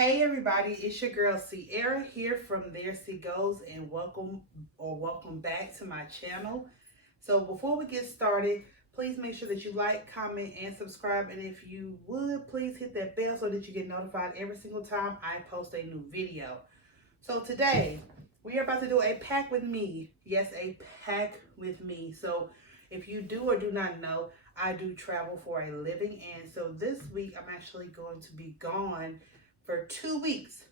Hey everybody, it's your girl Cierra here from There She Goes, and welcome back to my channel. So before we get started, please make sure that you like, comment, and subscribe. And if you would, please hit that bell so that you get notified every single time I post a new video. So today, we are about to do a pack with me. Yes, a pack with me. So if you do or do not know, I do travel for a living. And so this week, I'm actually going to be gone for 2 weeks,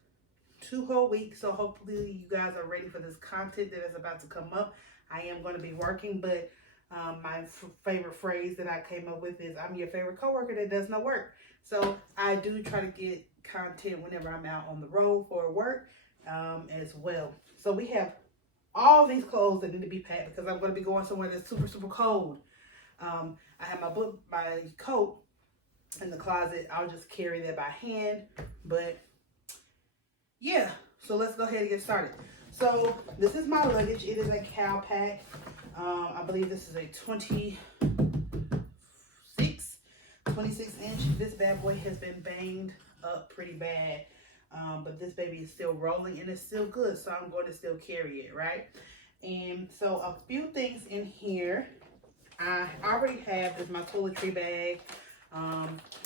2 whole weeks. So hopefully you guys are ready for this content that is about to come up. I am going to be working, but my favorite phrase that I came up with is I'm your favorite coworker that does no work. So I do try to get content whenever I'm out on the road for work as well. So we have all these clothes that need to be packed because I'm going to be going somewhere that's super, super cold. I have my coat in the closet. I'll just carry that by hand, but yeah, so let's go ahead and get started. So this is my luggage. It is a cow pack. I believe this is a 26 inch. This bad boy has been banged up pretty bad, but this baby is still rolling and it's still good, so I'm going to still carry it, right? And so a few things in here I already have is my toiletry bag.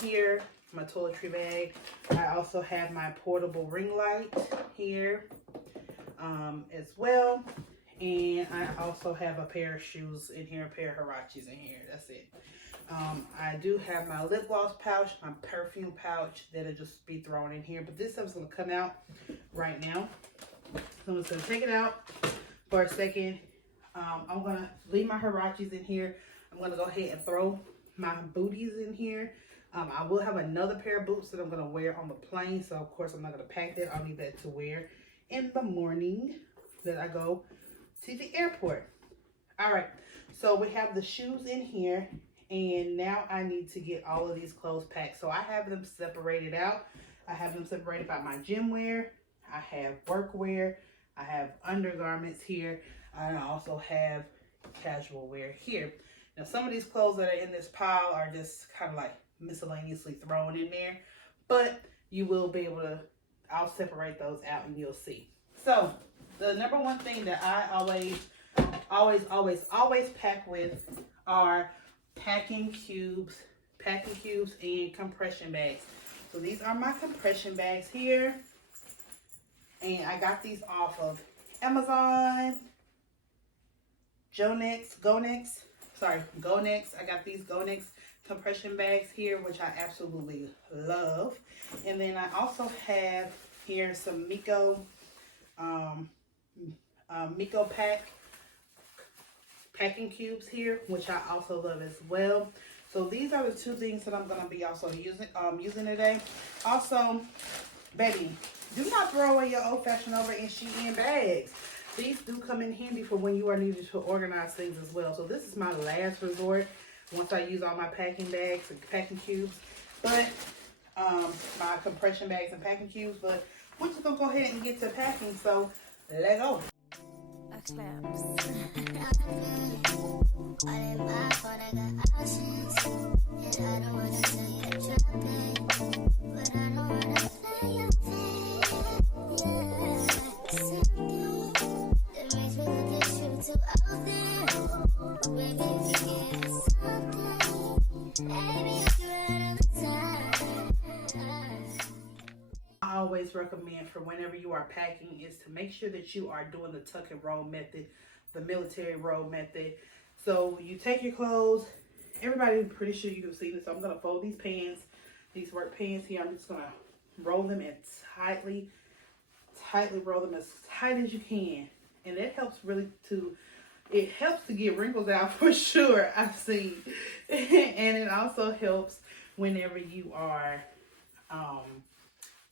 Here, my toiletry bag. I also have my portable ring light here as well. And I also have a pair of shoes in here, a pair of Huaraches in here. That's it. I do have my lip gloss pouch, my perfume pouch that'll just be thrown in here. But this stuff's going to come out right now. So I'm just going to take it out for a second. I'm going to leave my Huaraches in here. I'm going to go ahead and throw my booties in here. I will have another pair of boots that I'm going to wear on the plane. So, of course, I'm not going to pack that. I'll need that to wear in the morning that I go to the airport. All right. So, we have the shoes in here. And now I need to get all of these clothes packed. So, I have them separated out. I have them separated by my gym wear. I have work wear. I have undergarments here. I also have casual wear here. Now, some of these clothes that are in this pile are just kind of like miscellaneously thrown in there, but you will be able to, I'll separate those out and you'll see. So, the number one thing that I always pack with are packing cubes and compression bags. So, these are my compression bags here, and I got these off of Amazon, GoNex. I got these GoNex compression bags here, which I absolutely love. And then I also have here some Miko packing cubes here, which I also love as well. So these are the two things that I'm going to be also using today. Also, baby, do not throw away your old-fashioned over in Shein bags. These do come in handy for when you are needed to organize things as well. So this is my last resort once I use all my packing bags and packing cubes. But my compression bags and packing cubes. But we're just going to go ahead and get to packing. So let's go. I always recommend for whenever you are packing is to make sure that you are doing the tuck and roll method, the military roll method. So you take your clothes, everybody pretty sure you can see this. So I'm going to fold these pants, these work pants here. I'm just going to roll them and tightly roll them as tight as you can. And it helps it helps to get wrinkles out for sure, I've seen. And it also helps whenever you are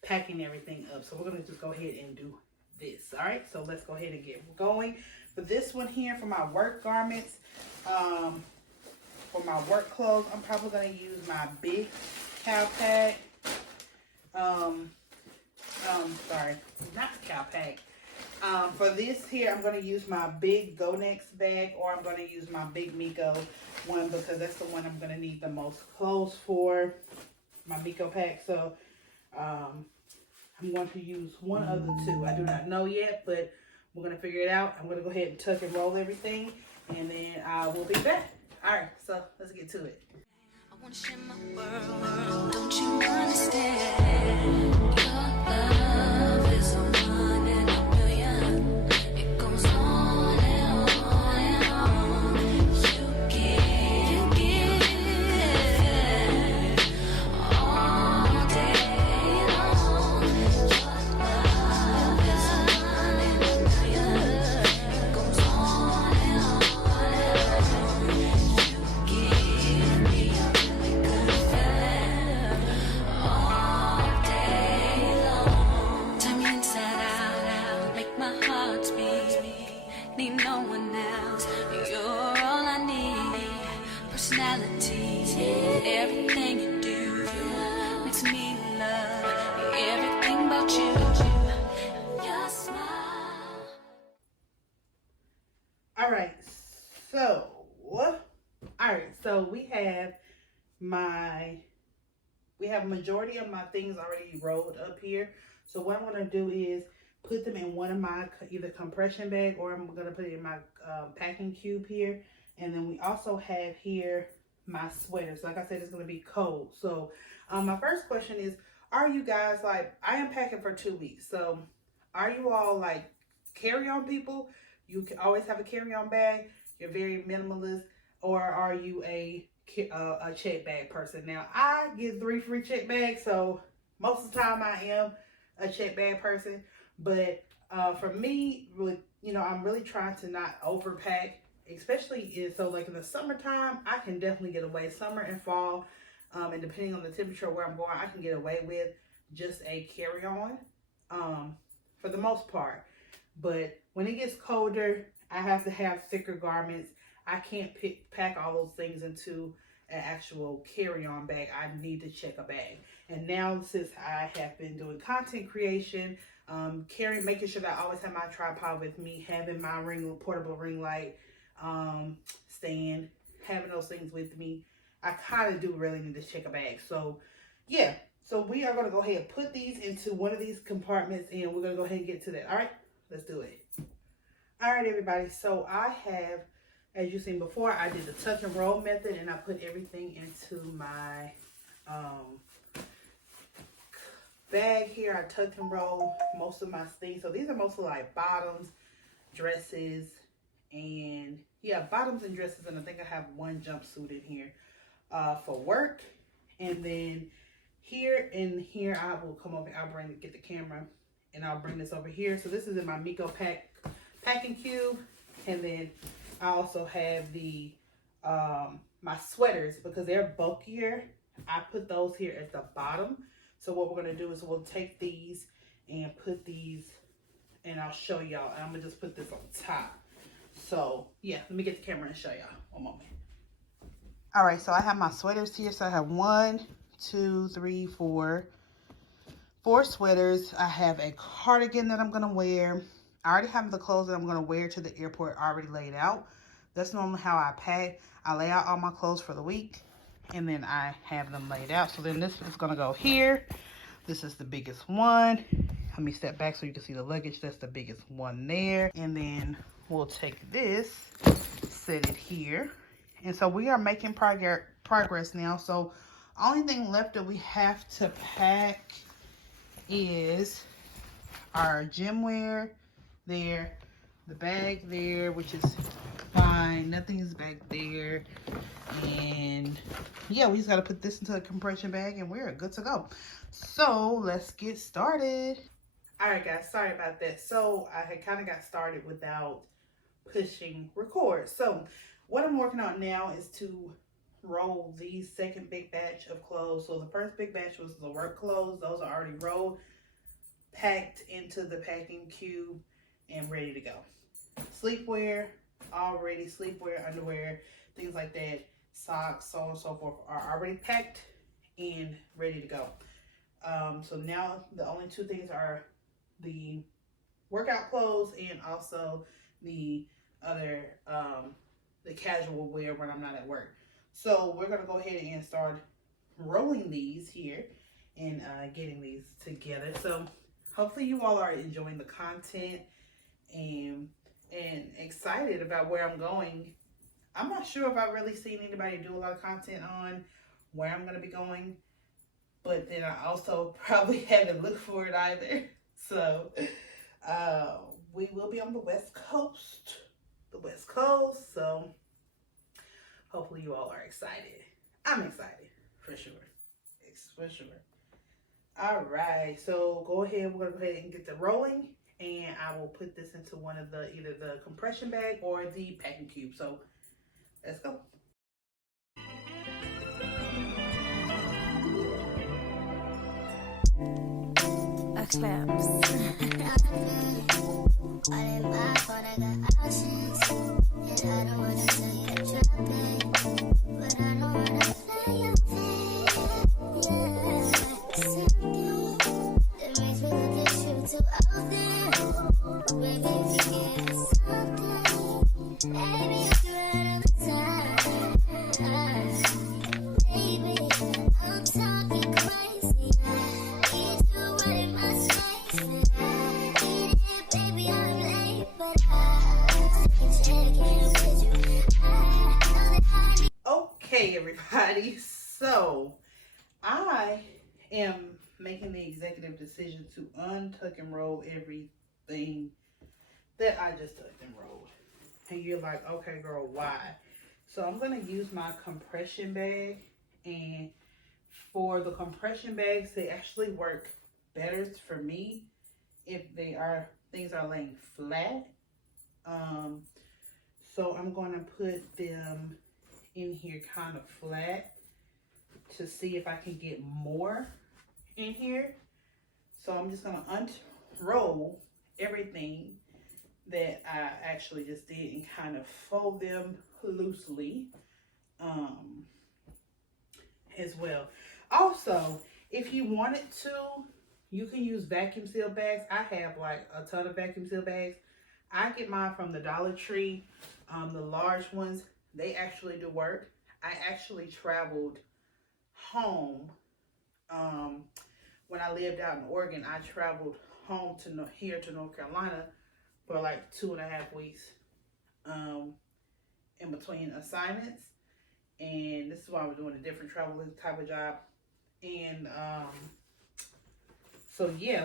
packing everything up. So we're going to just go ahead and do this. All right, so let's go ahead and get going. For this one here, for my work garments, for my work clothes, I'm probably going to use my big cow pack. Sorry, not cow pack. For this here, I'm going to use my big GoNex bag, or I'm going to use my big Miko one because that's the one I'm going to need the most clothes for, my Miko pack. So I'm going to use one of the two. I do not know yet, but we're going to figure it out. I'm going to go ahead and tuck and roll everything, and then I will be back. All right, so let's get to it. I want to share my world. Don't you understand? Your love is a one in a million. It goes on and on and on. You give all day long. Your love is a one in a million. It goes on and on and on. You give me a really good feeling all day long. Turn me inside out, make my heart speak. Need no one else, you're all I need. Personality, everything you do makes me love everything about you. Your smile. All right, so we have a majority of my things already rolled up here. So what I'm going to do is put them in one of my either compression bag, or I'm going to put it in my packing cube here. And then we also have here my sweaters. Like I said, it's going to be cold. So my first question is, are you guys like, I am packing for 2 weeks. So are you all like carry-on people? You can always have a carry-on bag. You're very minimalist. Or are you a check bag person? Now, I get 3 free check bags, so most of the time I am a check bag person. But for me, really, I'm really trying to not overpack, especially so like in the summertime, I can definitely get away. Summer and fall, and depending on the temperature where I'm going, I can get away with just a carry-on for the most part. But when it gets colder, I have to have thicker garments. I can't pack all those things into an actual carry-on bag. I need to check a bag. And now, since I have been doing content creation, making sure that I always have my tripod with me, having my portable ring light stand, having those things with me, I kind of do really need to check a bag. So yeah, so we are going to go ahead and put these into one of these compartments, and we're going to go ahead and get to that. All right, let's do it. All right, everybody. So I have, as you've seen before, I did the tuck and roll method, and I put everything into my bag here. I tucked and rolled most of my things. So these are mostly like bottoms, dresses, and yeah, bottoms and dresses. And I think I have one jumpsuit in here for work. And then here I will come over. Get the camera, and I'll bring this over here. So this is in my Miko packing cube, and then I also have the my sweaters, because they're bulkier. I put those here at the bottom. So what we're going to do is we'll take these and put these, and I'll show y'all. I'm going to just put this on top. So yeah, let me get the camera and show y'all. One moment. All right, so I have my sweaters here. So I have 1, 2, 3, 4 sweaters. I have a cardigan that I'm going to wear. I already have the clothes that I'm going to wear to the airport already laid out. That's normally how I pack. I lay out all my clothes for the week, and then I have them laid out. So then this is going to go here. This is the biggest one. Let me step back so you can see the luggage. That's the biggest one there. And then we'll take this, set it here. And so we are making progress now. So only thing left that we have to pack is our gym wear there, the bag there, which is fine. Nothing's back there. And yeah, we just got to put this into a compression bag, and we're good to go. So let's get started. All right, guys, sorry about that. So I had kind of got started without pushing record. So what I'm working on now is to roll the second big batch of clothes. So the first big batch was the work clothes. Those are already rolled, packed into the packing cube, and ready to go. Sleepwear, underwear, things like that, socks, so on and so forth, are already packed and ready to go. So now the only two things are the workout clothes and also the other, the casual wear when I'm not at work. So we're going to go ahead and start rolling these here and getting these together. So hopefully you all are enjoying the content and excited about where I'm going. I'm not sure if I've really seen anybody do a lot of content on where I'm going to be going, but then I also probably haven't looked for it either. So we will be on the West Coast. So hopefully you all are excited. I'm excited for sure. All right, so go ahead. We're going to go ahead and get the rolling, and I will put this into one of the either the compression bag or the packing cube. So let's go. Okay, everybody, so I am making the executive decision to untuck and roll everything that I just tucked and rolled. And you're like, okay, girl, why? So I'm going to use my compression bag, and for the compression bags, they actually work better for me if things are laying flat. So I'm going to put them in here kind of flat to see if I can get more in here. So I'm just going to unroll everything that I actually just did and kind of fold them loosely as well. Also, if you wanted to, you can use vacuum seal bags. I have like a ton of vacuum seal bags. I get mine from the Dollar Tree, the large ones. They actually do work. I actually traveled home when I lived out in Oregon. I traveled home to here to North Carolina for like 2.5 weeks in between assignments, and this is why I was doing a different traveling type of job. And so yeah,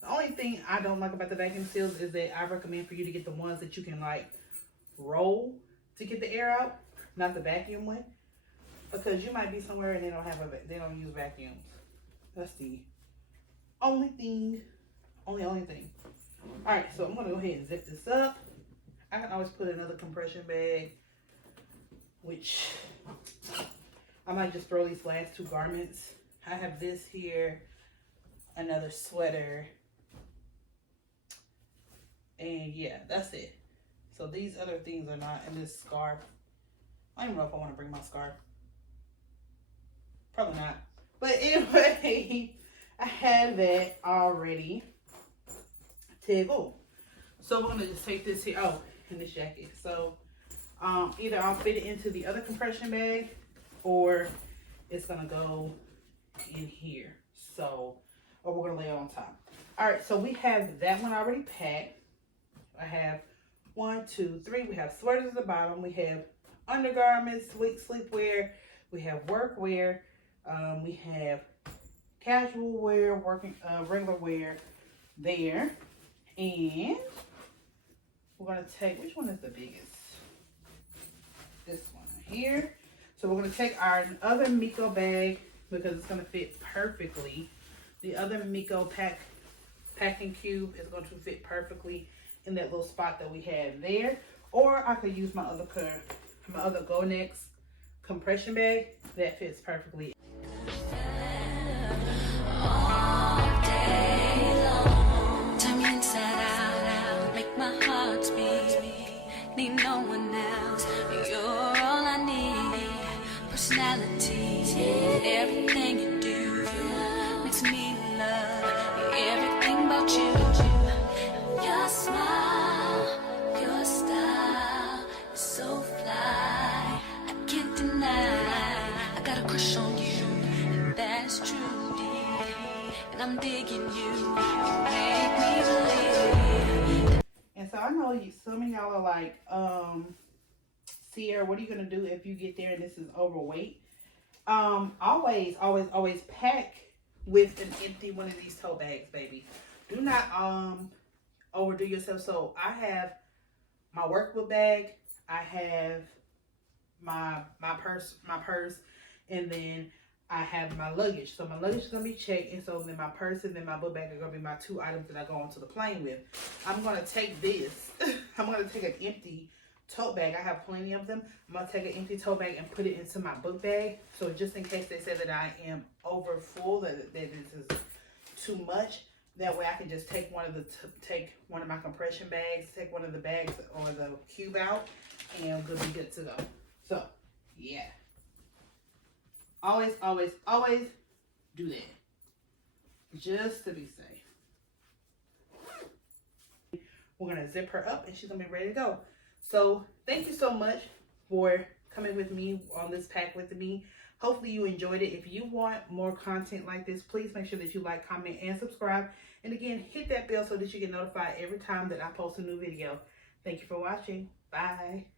the only thing I don't like about the vacuum seals is that I recommend for you to get the ones that you can like roll to get the air out, not the vacuum one, because you might be somewhere and they don't use vacuums. That's the only thing. Only thing. All right, so I'm gonna go ahead and zip this up. I can always put another compression bag, which I might just throw these last 2 garments. I have this here, another sweater, and yeah, that's it. So these other things are not in this scarf. I don't even know if I want to bring my scarf. Probably not. But anyway, I have that already to go. So I'm gonna just take this here. Oh, and this jacket. So either I'll fit it into the other compression bag, or it's gonna go in here. So, or we're gonna lay it on top. All right. So we have that one already packed. I have 1, 2, 3. We have sweaters at the bottom. We have undergarments, sleepwear. We have workwear. We have casual wear, regular wear there. And we're going to take, which one is the biggest? This one here. So we're going to take our other Miko bag because it's going to fit perfectly. The other Miko packing cube is going to fit perfectly in that little spot that we have there. Or I could use my other Go Next compression bag that fits perfectly. Need no one else. You're all I need. Personality, everything you do makes me love everything about you. Your smile, your style is so fly. I can't deny. I got a crush on you, and that's true. And I'm digging you. know some of y'all are like, Sierra, what are you gonna do if you get there and this is overweight? Always pack with an empty one of these tote bags, baby. Do not overdo yourself. So I have my workbook bag, I have my purse, and then I have my luggage. So my luggage is gonna be checked, and so then my purse and then my book bag are gonna be my 2 items that I go onto the plane with. I'm gonna take this. I'm gonna take an empty tote bag. I have plenty of them. I'm gonna take an empty tote bag and put it into my book bag. So just in case they say that I am over full, that this is too much, that way I can just take one of my compression bags, take one of the bags or the cube out, and we'll be good to go. So yeah, always do that, just to be safe. We're gonna zip her up and she's gonna be ready to go. So thank you so much for coming with me on this pack with me. Hopefully you enjoyed it. If you want more content like this, please make sure that you like, comment, and subscribe. And again, hit that bell so that you get notified every time that I post a new video. Thank you for watching. Bye.